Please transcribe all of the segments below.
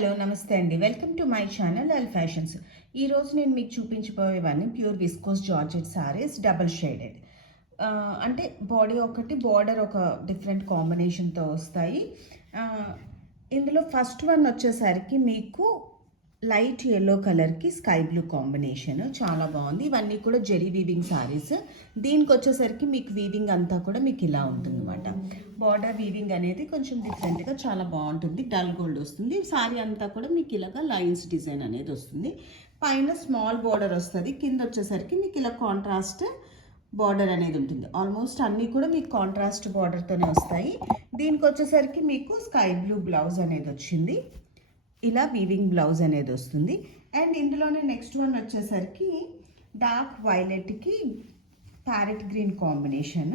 Hello నమస్తే అండి, welcome to my channel L fashions. ఈరోజు నేను మీకు చూపించబోయేవన్నీ pure viscose georgette saris, double shaded. అంటే బాడీ ఒకటి, బార్డర్ ఒక డిఫరెంట్ కాంబినేషన్తో వస్తాయి. ఇందులో ఫస్ట్ వన్ వచ్చేసరికి మీకు లైట్ ఎల్లో కలర్కి స్కై బ్లూ కాంబినేషన్ చాలా బాగుంది. ఇవన్నీ కూడా జెరీ వీవింగ్ సారీస్. దీనికి వచ్చేసరికి మీకు వీవింగ్ అంతా కూడా మీకు ఇలా ఉంటుంది అనమాట. బార్డర్ వీవింగ్ అనేది కొంచెం డిఫరెంట్గా చాలా బాగుంటుంది. డల్ గోల్డ్ వస్తుంది. సారీ అంతా కూడా మీకు ఇలాగా లైన్స్ డిజైన్ అనేది వస్తుంది. పైన స్మాల్ బార్డర్ వస్తుంది. కింద వచ్చేసరికి మీకు ఇలా కాంట్రాస్ట్ బార్డర్ అనేది ఉంటుంది. ఆల్మోస్ట్ అన్నీ కూడా మీకు కాంట్రాస్ట్ బార్డర్తోనే వస్తాయి. దీనికి వచ్చేసరికి మీకు స్కై బ్లూ బ్లౌజ్ అనేది వచ్చింది. ఇలా వీవింగ్ బ్లౌజ్ అనేది వస్తుంది. అండ్ ఇందులోనే నెక్స్ట్ వన్ వచ్చేసరికి డార్క్ వైలెట్కి ప్యారెట్ గ్రీన్ కాంబినేషన్.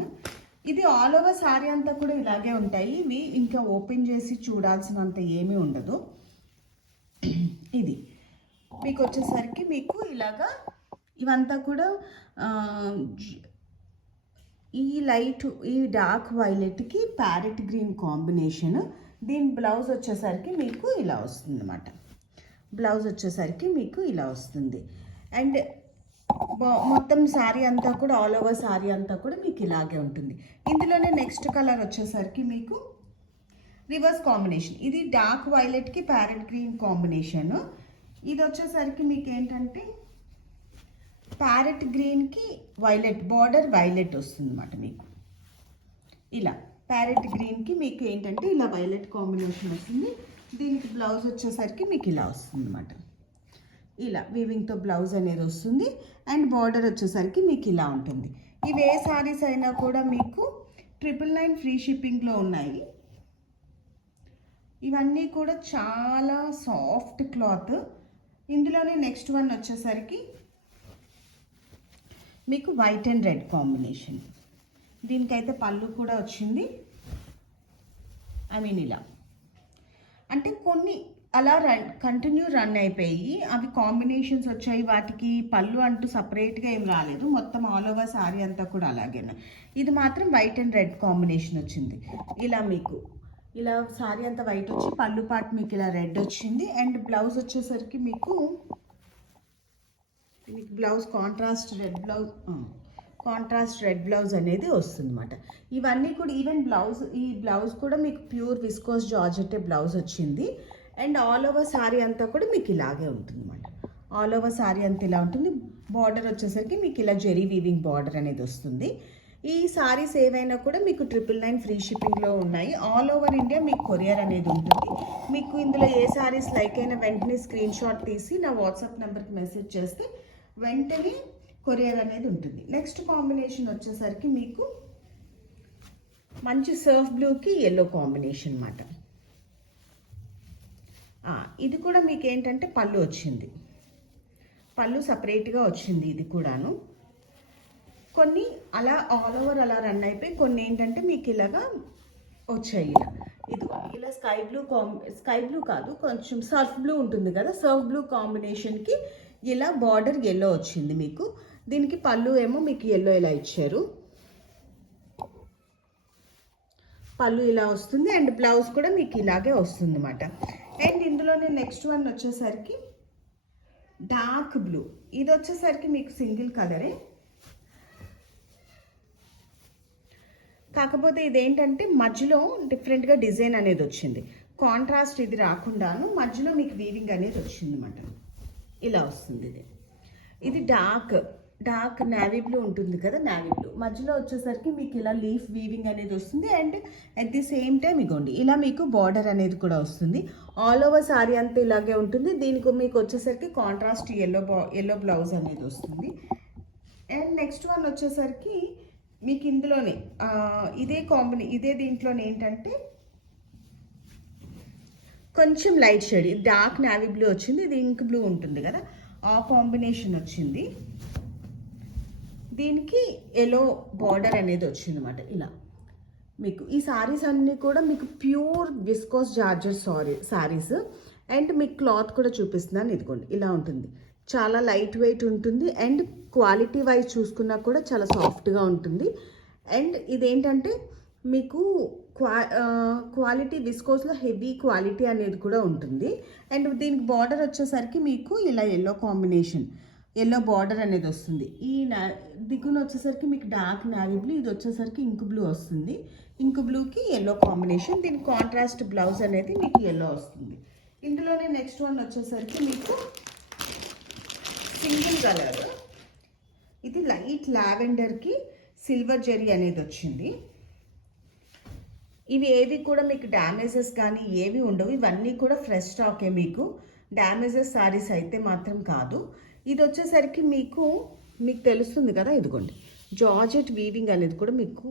ఇది ఆల్ ఓవర్ సారీ అంతా కూడా ఇలాగే ఉంటాయి. ఇవి ఇంకా ఓపెన్ చేసి చూడాల్సినంత ఏమీ ఉండదు. ఇది మీకు వచ్చేసరికి మీకు ఇలాగా ఇవంతా కూడా ఈ లైట్ ఈ డార్క్ వైలెట్కి ప్యారెట్ గ్రీన్ కాంబినేషన్. దీని బ్లౌజ్ వచ్చేసరికి మీకు ఇలా వస్తుంది అన్నమాట. బ్లౌజ్ వచ్చేసరికి మీకు ఇలా వస్తుంది. అండ్ మొత్తం శారీ అంతా కూడా ఆల్ ఓవర్ శారీ అంతా కూడా మీకు ఇలాగే ఉంటుంది. ఇందులోనే నెక్స్ట్ కలర్ వచ్చేసరికి మీకు రివర్స్ కాంబినేషన్. ఇది డార్క్ వైలెట్కి ప్యారెట్ గ్రీన్ కాంబినేషన్. ఇది వచ్చేసరికి మీకు ఏంటంటే ప్యారెట్ గ్రీన్కి వైలెట్ బార్డర్ వైలెట్ వస్తుంది అన్నమాట. మీకు ఇలా ప్యారెట్ గ్రీన్కి మీకు ఏంటంటే ఇలా వైలెట్ కాంబినేషన్ వస్తుంది. దీనికి బ్లౌజ్ వచ్చేసరికి మీకు ఇలా వస్తుంది అన్నమాట. ఇలా వీవింగ్తో బ్లౌజ్ అనేది వస్తుంది. అండ్ బార్డర్ వచ్చేసరికి మీకు ఇలా ఉంటుంది. ఇవి ఏ సారీస్ అయినా కూడా మీకు 999 ఫ్రీ షిప్పింగ్లో ఉన్నాయి. ఇవన్నీ కూడా చాలా సాఫ్ట్ క్లాత్. ఇందులోనే నెక్స్ట్ వన్ వచ్చేసరికి మీకు వైట్ అండ్ రెడ్ కాంబినేషన్. దీనికైతే పళ్ళు కూడా వచ్చింది. ఇలా అంటే కొన్ని అలా కంటిన్యూ రన్ అయిపోయి అవి కాంబినేషన్స్ వచ్చాయి. వాటికి పళ్ళు అంటూ సపరేట్గా ఏం రాలేదు. మొత్తం ఆల్ ఓవర్ సారీ అంతా కూడా అలాగేనా. ఇది మాత్రం వైట్ అండ్ రెడ్ కాంబినేషన్ వచ్చింది. ఇలా మీకు ఇలా సారీ అంతా వైట్ వచ్చి పళ్ళు పాటు మీకు ఇలా రెడ్ వచ్చింది. అండ్ బ్లౌజ్ వచ్చేసరికి మీకు బ్లౌజ్ కాంట్రాస్ట్ రెడ్ బ్లౌజ్ అనేది వస్తుంది అన్నమాట. ఇవన్నీ కూడా ఈవెన్ ఈ బ్లౌజ్ కూడా మీకు ప్యూర్ విస్కోస్ జార్జెట్ బ్లౌజ్ వచ్చింది. అండ్ ఆల్ ఓవర్ సారీ అంతా కూడా మీకు ఇలాగే ఉంటుంది అన్నమాట. ఆల్ ఓవర్ సారీ అంతా ఇలా ఉంటుంది. బార్డర్ వచ్చేసరికి మీకు ఇలా జెరీ వీవింగ్ బార్డర్ అనేది వస్తుంది. ఈ సారీస్ ఏవైనా కూడా మీకు 999 ఫ్రీ షిప్పింగ్లో ఉన్నాయి. ఆల్ ఓవర్ ఇండియా మీకు కొరియర్ అనేది ఉంటుంది. మీకు ఇందులో ఏ సారీస్ లైక్ అయినా వెంటనే స్క్రీన్ షాట్ తీసి నా వాట్సాప్ నెంబర్కి మెసేజ్ చేస్తే వెంటనే కొరియర్ అనేది ఉంటుంది. నెక్స్ట్ కాంబినేషన్ వచ్చేసరికి మీకు మంచి సర్ఫ్ బ్లూకి ఎల్లో కాంబినేషన్ అన్నమాట. ఇది కూడా మీకు ఏంటంటే పళ్ళు వచ్చింది. పళ్ళు సపరేట్గా వచ్చింది. ఇది కూడాను కొన్ని అలా ఆల్ ఓవర్ అలా రన్ అయిపోయి కొన్ని ఏంటంటే మీకు ఇలాగా వచ్చాయి. ఇది ఇలా స్కై బ్లూ కాదు, కొంచెం సర్ఫ్ బ్లూ ఉంటుంది కదా, సర్ఫ్ బ్లూ కాంబినేషన్కి ఇలా బార్డర్ ఎల్లో వచ్చింది మీకు. దీనికి పళ్ళు ఏమో మీకు ఎల్లో ఇలా ఇచ్చారు. పళ్ళు ఇలా వస్తుంది. అండ్ బ్లౌజ్ కూడా మీకు ఇలాగే వస్తుంది అన్నమాట. అండ్ ఇందులోనే నెక్స్ట్ వన్ వచ్చేసరికి డార్క్ బ్లూ. ఇది వచ్చేసరికి మీకు సింగిల్ కలరే, కాకపోతే ఇదేంటంటే మధ్యలో డిఫరెంట్గా డిజైన్ అనేది వచ్చింది. కాంట్రాస్ట్ ఇది రాకుండాను మధ్యలో మీకు వీవింగ్ అనేది వచ్చింది అన్నమాట. ఇలా వస్తుంది. ఇది డార్క్ నావీ బ్లూ ఉంటుంది కదా, నావీ బ్లూ మధ్యలో వచ్చేసరికి మీకు ఇలా లీఫ్ వీవింగ్ అనేది వస్తుంది. And at the same time ఇగోండి ఇలా మీకు బార్డర్ అనేది కూడా వస్తుంది. ఆల్ ఓవర్ సారీ అంతా ఇలాగే ఉంటుంది. దీనికి మీకు వచ్చేసరికి కాంట్రాస్ట్ ఎల్లో బ్లౌజ్ అనేది వస్తుంది. అండ్ నెక్స్ట్ వన్ వచ్చేసరికి మీకు ఇందులోనే ఇదే దీంట్లోనే ఏంటంటే కొంచెం light shade dark navy blue వచ్చింది. ఇది ఇంక్ బ్లూ ఉంటుంది కదా, ఆ కాంబినేషన్ వచ్చింది. దీనికి ఎల్లో బార్డర్ అనేది వచ్చింది అన్నమాట. ఇలా మీకు ఈ సారీస్ అన్నీ కూడా మీకు pure viscose georgette saris. And మీకు క్లాత్ కూడా చూపిస్తున్నాను. ఇదిగోండి ఇలా ఉంటుంది. చాలా లైట్ వెయిట్ ఉంటుంది. అండ్ క్వాలిటీ వైజ్ చూసుకున్నా కూడా చాలా సాఫ్ట్గా ఉంటుంది. అండ్ ఇదేంటంటే మీకు క్వాలిటీ విస్కోస్లో హెవీ క్వాలిటీ అనేది కూడా ఉంటుంది. అండ్ దీనికి బార్డర్ వచ్చేసరికి మీకు ఇలా ఎల్లో కాంబినేషన్, ఎల్లో బార్డర్ అనేది వస్తుంది. ఈ దిగున వచ్చేసరికి మీకు డార్క్ నావీ బ్లూ, ఇది వచ్చేసరికి ఇంక్ బ్లూ వస్తుంది. ఇంక్ బ్లూకి ఎల్లో కాంబినేషన్, దీని కాంట్రాస్ట్ బ్లౌజ్ అనేది మీకు ఎల్లో వస్తుంది. ఇందులోనే నెక్స్ట్ వన్ వచ్చేసరికి మీకు సింగిల్ కలర్, ఇది లైట్ లావెండర్కి సిల్వర్ జెరీ అనేది వచ్చింది. ఇవి ఏవి కూడా మీకు డ్యామేజెస్ కానీ ఏవి ఉండవు, ఇవన్నీ కూడా ఫ్రెష్ స్టాకే. మీకు డ్యామేజెస్ సారీస్ అయితే మాత్రం కాదు. ఇది వచ్చేసరికి మీకు తెలుస్తుంది కదా, ఇదిగోండి జార్జెట్ వీవింగ్ అనేది కూడా మీకు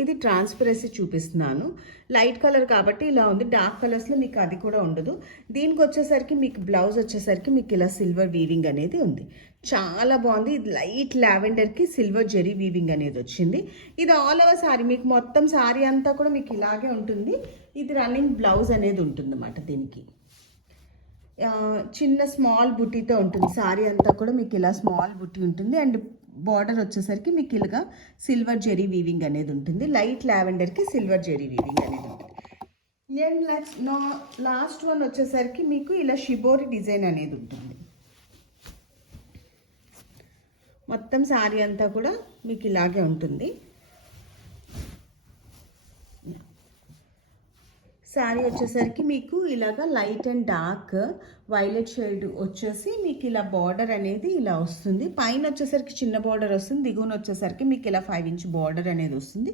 ఇది ట్రాన్స్పరెన్సీ చూపిస్తున్నాను. లైట్ కలర్ కాబట్టి ఇలా ఉంది, డార్క్ కలర్స్లో మీకు అది కూడా ఉండదు. దీనికి వచ్చేసరికి మీకు బ్లౌజ్ వచ్చేసరికి మీకు ఇలా సిల్వర్ వీవింగ్ అనేది ఉంది, చాలా బాగుంది. ఇది లైట్ లావెండర్కి సిల్వర్ జెరీ వీవింగ్ అనేది వచ్చింది. ఇది ఆల్ ఓవర్ సారీ, మీకు మొత్తం సారీ అంతా కూడా మీకు ఇలాగే ఉంటుంది. ఇది రన్నింగ్ బ్లౌజ్ అనేది ఉంటుంది అన్నమాట. దీనికి చిన్న స్మాల్ బుట్టీతో ఉంటుంది, సారీ అంతా కూడా మీకు ఇలా స్మాల్ బుట్టి ఉంటుంది. అండ్ బార్డర్ వచ్చేసరికి మీకు ఇలాగా సిల్వర్ జెరీ వీవింగ్ అనేది ఉంటుంది. లైట్ లావెండర్కి సిల్వర్ జెరీ వీవింగ్ అనేది ఉంటుంది. అండ్ లాస్ట్ వన్ వచ్చేసరికి మీకు ఇలా షిబోరి డిజైన్ అనేది ఉంటుంది. మొత్తం సారీ అంతా కూడా మీకు ఇలాగే ఉంటుంది. శారీ వచ్చేసరికి మీకు ఇలాగా light and dark violet shade వచ్చేసి మీకు ఇలా బార్డర్ అనేది ఇలా వస్తుంది. పైన వచ్చేసరికి చిన్న బార్డర్ వస్తుంది, దిగువన వచ్చేసరికి మీకు ఇలా 5 ఇంచ్ బార్డర్ అనేది వస్తుంది.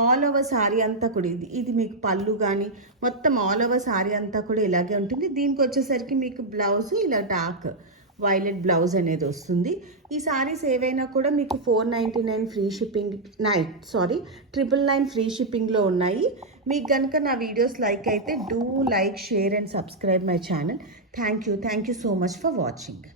ఆల్ ఓవర్ సారీ అంతా కూడా ఇది మీకు పళ్ళు కానీ మొత్తం ఆల్ ఓవర్ సారీ అంతా కూడా ఇలాగే ఉంటుంది. దీనికి వచ్చేసరికి మీకు బ్లౌజ్ ఇలా డార్క్ వైలెట్ బ్లౌజ్ అనేది వస్తుంది. ఈ సారీస్ ఏవైనా కూడా మీకు 499 ఫ్రీ షిప్పింగ్, 999 ఫ్రీ షిప్పింగ్లో ఉన్నాయి. మీకు కనుక నా వీడియోస్ లైక్ అయితే do like, share and subscribe my channel. Thank you so much for watching.